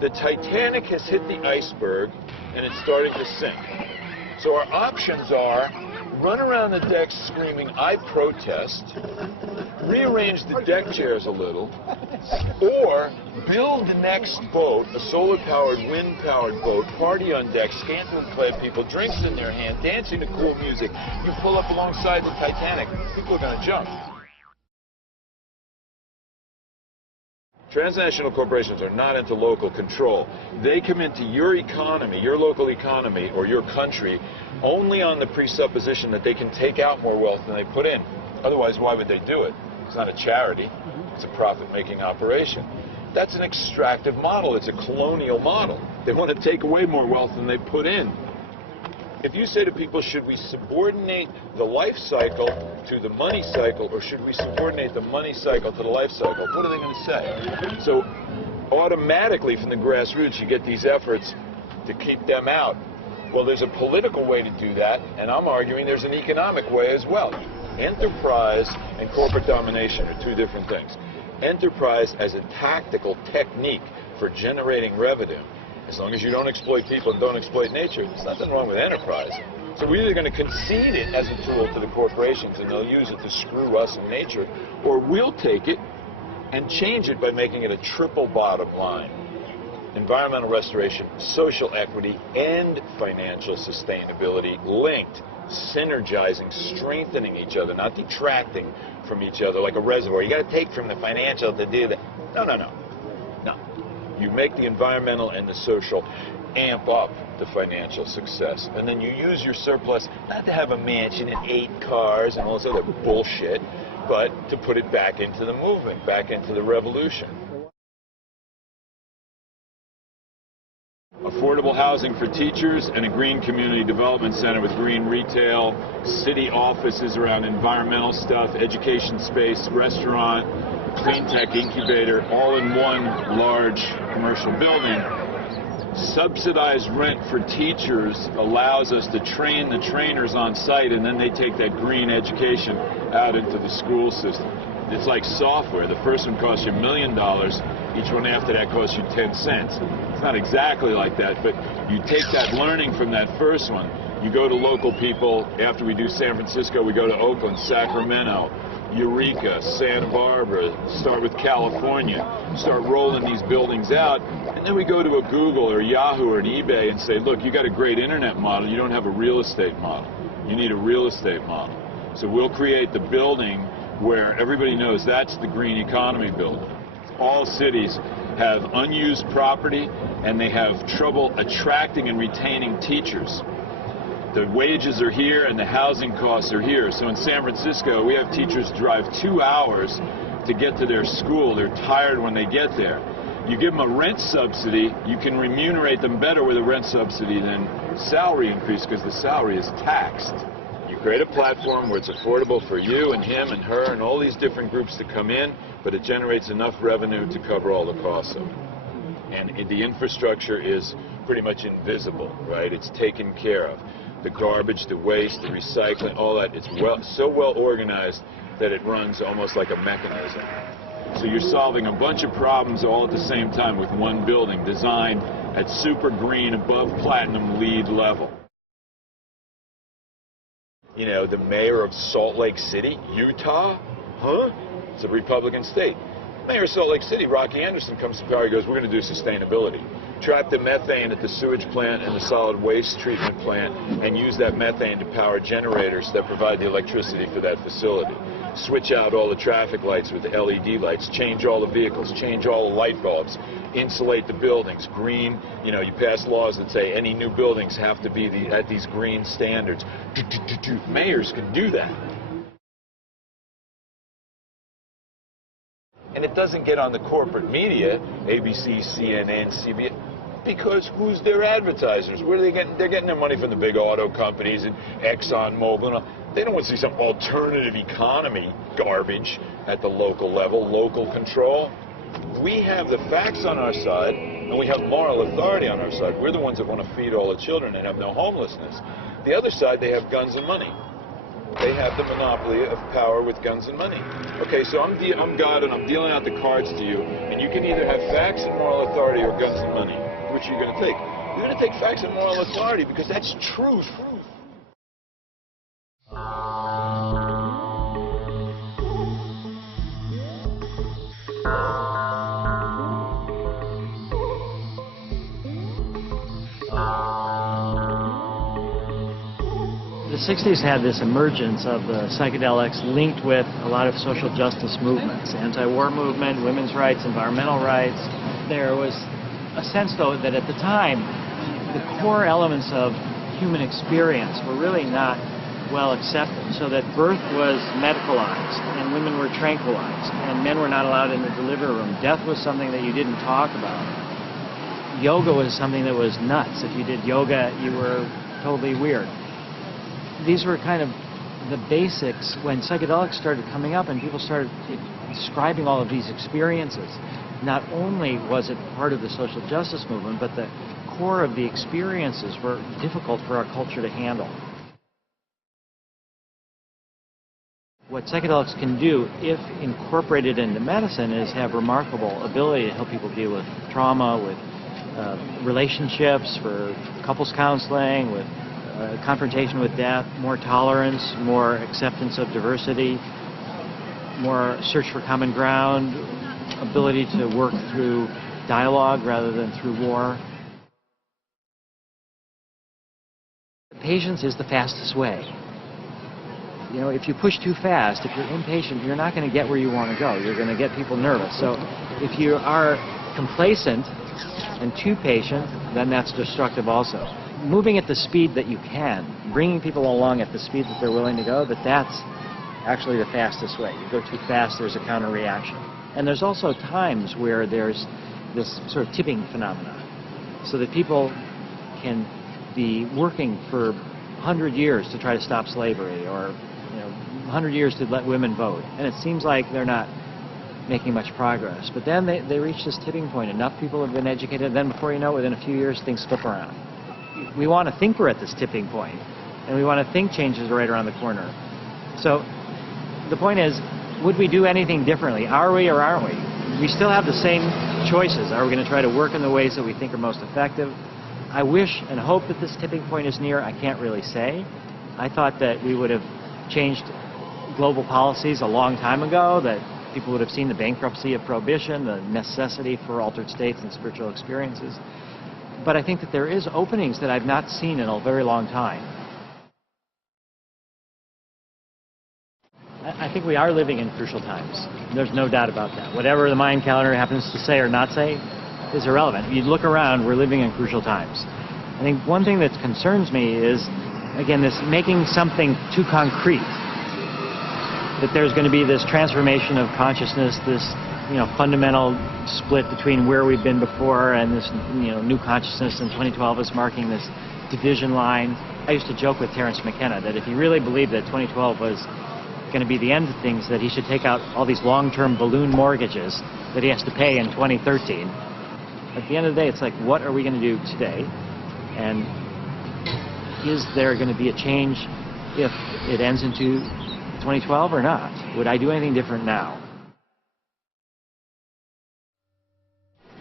The Titanic has hit the iceberg and it's starting to sink. So our options are run around the deck screaming, "I protest," rearrange the deck chairs a little, or build the next boat, a solar-powered, wind-powered boat, party on deck, scantily-clad people, drinks in their hand, dancing to cool music. You pull up alongside the Titanic, people are going to jump. Transnational corporations are not into local control. They come into your economy, your local economy, or your country only on the presupposition that they can take out more wealth than they put in. Otherwise, why would they do it? It's not a charity. It's a profit-making operation. That's an extractive model. It's a colonial model. They want to take away more wealth than they put in. If you say to people, should we subordinate the life cycle to the money cycle, or should we subordinate the money cycle to the life cycle, what are they going to say? So automatically from the grassroots, you get these efforts to keep them out. Well, there's a political way to do that, and I'm arguing there's an economic way as well. Enterprise and corporate domination are two different things. Enterprise as a tactical technique for generating revenue. As long as you don't exploit people and don't exploit nature, there's nothing wrong with enterprise. So we're either going to concede it as a tool to the corporations and they'll use it to screw us and nature, or we'll take it and change it by making it a triple bottom line. Environmental restoration, social equity, and financial sustainability linked, synergizing, strengthening each other, not detracting from each other like a reservoir. You got to take from the financial to do that. No, no, no. No. You make the environmental and the social amp up the financial success. And then you use your surplus not to have a mansion and 8 cars and all this other bullshit, but to put it back into the movement, back into the revolution. Affordable housing for teachers and a green community development center with green retail, city offices around environmental stuff, education space, restaurant, clean tech incubator, all in one large commercial building. Subsidized rent for teachers allows us to train the trainers on site, and then they take that green education out into the school system. It's like software. The first one costs you $1 million. Each one after that costs you 10 cents. It's not exactly like that, but you take that learning from that first one. You go to local people. After we do San Francisco, we go to Oakland, Sacramento, Eureka, Santa Barbara, start with California, start rolling these buildings out, and then we go to a Google or Yahoo or an eBay and say, look, you got a great internet model, you don't have a real estate model. You need a real estate model. So we'll create the building where everybody knows that's the green economy building. All cities have unused property and they have trouble attracting and retaining teachers. The wages are here and the housing costs are here. So in San Francisco, we have teachers drive 2 hours to get to their school. They're tired when they get there. You give them a rent subsidy, you can remunerate them better with a rent subsidy than salary increase because the salary is taxed. You create a platform where it's affordable for you and him and her and all these different groups to come in, but it generates enough revenue to cover all the costs of it. And the infrastructure is pretty much invisible, right? It's taken care of. The garbage, the waste, the recycling, all that, it's so well organized that it runs almost like a mechanism. So you're solving a bunch of problems all at the same time with one building designed at super green, above platinum LEED level. You know, the mayor of Salt Lake City, Utah, huh? It's a Republican state. Mayor of Salt Lake City, Rocky Anderson, comes to power. He goes, we're going to do sustainability. Trap the methane at the sewage plant and the solid waste treatment plant and use that methane to power generators that provide the electricity for that facility. Switch out all the traffic lights with the LED lights, change all the vehicles, change all the light bulbs, insulate the buildings, green, you know, you pass laws that say any new buildings have to be at these green standards. Mayors can do that. And it doesn't get on the corporate media, ABC, CNN, CBS, because who's their advertisers? Where are they getting? They're getting their money from the big auto companies and Exxon Mobil. And all. They don't want to see some alternative economy garbage at the local level, local control. We have the facts on our side, and we have moral authority on our side. We're the ones that want to feed all the children and have no homelessness. The other side, they have guns and money. They have the monopoly of power with guns and money. Okay, so I'm God and I'm dealing out the cards to you, and you can either have facts and moral authority or guns and money. Which are you going to take? You're going to take facts and moral authority because that's truth. The 60s had this emergence of the psychedelics linked with a lot of social justice movements, anti-war movement, women's rights, environmental rights. There was a sense, though, that at the time, the core elements of human experience were really not well accepted, so that birth was medicalized, and women were tranquilized, and men were not allowed in the delivery room. Death was something that you didn't talk about. Yoga was something that was nuts. If you did yoga, you were totally weird. These were kind of the basics when psychedelics started coming up and people started describing all of these experiences. Not only was it part of the social justice movement, but the core of the experiences were difficult for our culture to handle. What psychedelics can do, if incorporated into medicine, is have remarkable ability to help people deal with trauma, with relationships, for couples counseling, with confrontation with death, more tolerance, more acceptance of diversity, more search for common ground, ability to work through dialogue rather than through war. Patience is the fastest way. You know, if you push too fast, if you're impatient, you're not going to get where you want to go. You're going to get people nervous. So if you are complacent and too patient, then that's destructive also. Moving at the speed that you can, bringing people along at the speed that they're willing to go, that's actually the fastest way. You go too fast, there's a counter reaction. And there's also times where there's this sort of tipping phenomena, so that people can be working for 100 years to try to stop slavery, or 100 years to let women vote, and it seems like they're not making much progress. But then they reach this tipping point. Enough people have been educated, then before you know it, within a few years, things flip around. We want to think we're at this tipping point, and we want to think change is right around the corner. So the point is, would we do anything differently? Are we or aren't we? We still have the same choices. Are we going to try to work in the ways that we think are most effective? I wish and hope that this tipping point is near. I can't really say. I thought that we would have changed global policies a long time ago, that people would have seen the bankruptcy of prohibition, the necessity for altered states and spiritual experiences. But I think that there is openings that I've not seen in a very long time. I think we are living in crucial times. There's no doubt about that. Whatever the Mayan calendar happens to say or not say is irrelevant. If you look around, we're living in crucial times. I think one thing that concerns me is, again, this making something too concrete. That there's going to be this transformation of consciousness, this fundamental split between where we've been before and this new consciousness, and 2012 is marking this division line. I used to joke with Terence McKenna that if he really believed that 2012 was going to be the end of things, that he should take out all these long-term balloon mortgages that he has to pay in 2013. At the end of the day, it's like, what are we going to do today? And is there going to be a change if it ends into 2012 or not? Would I do anything different now?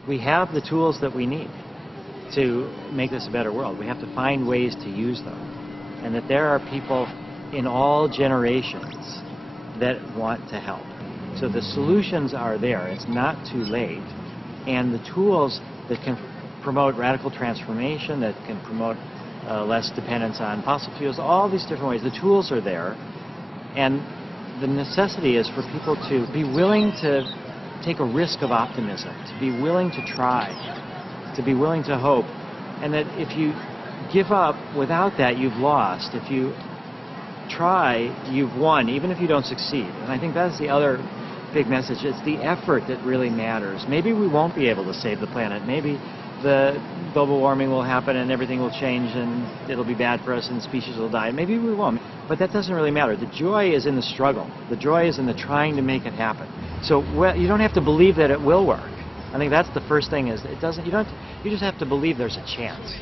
We have the tools that we need to make this a better world. We have to find ways to use them. And that there are people in all generations that want to help. So the solutions are there. It's not too late. And the tools that can promote radical transformation, that can promote less dependence on fossil fuels, all these different ways, the tools are there. And the necessity is for people to be willing to take a risk of optimism, to be willing to try, to be willing to hope. And that if you give up without that, you've lost. If you try, you've won, even if you don't succeed. And I think that's the other big message. It's the effort that really matters. Maybe we won't be able to save the planet. Maybe the global warming will happen and everything will change and it'll be bad for us and species will die. Maybe we won't. But that doesn't really matter. The joy is in the struggle. The joy is in the trying to make it happen. So you don't have to believe that it will work. I think that's the first thing, is it doesn't, you just have to believe there's a chance.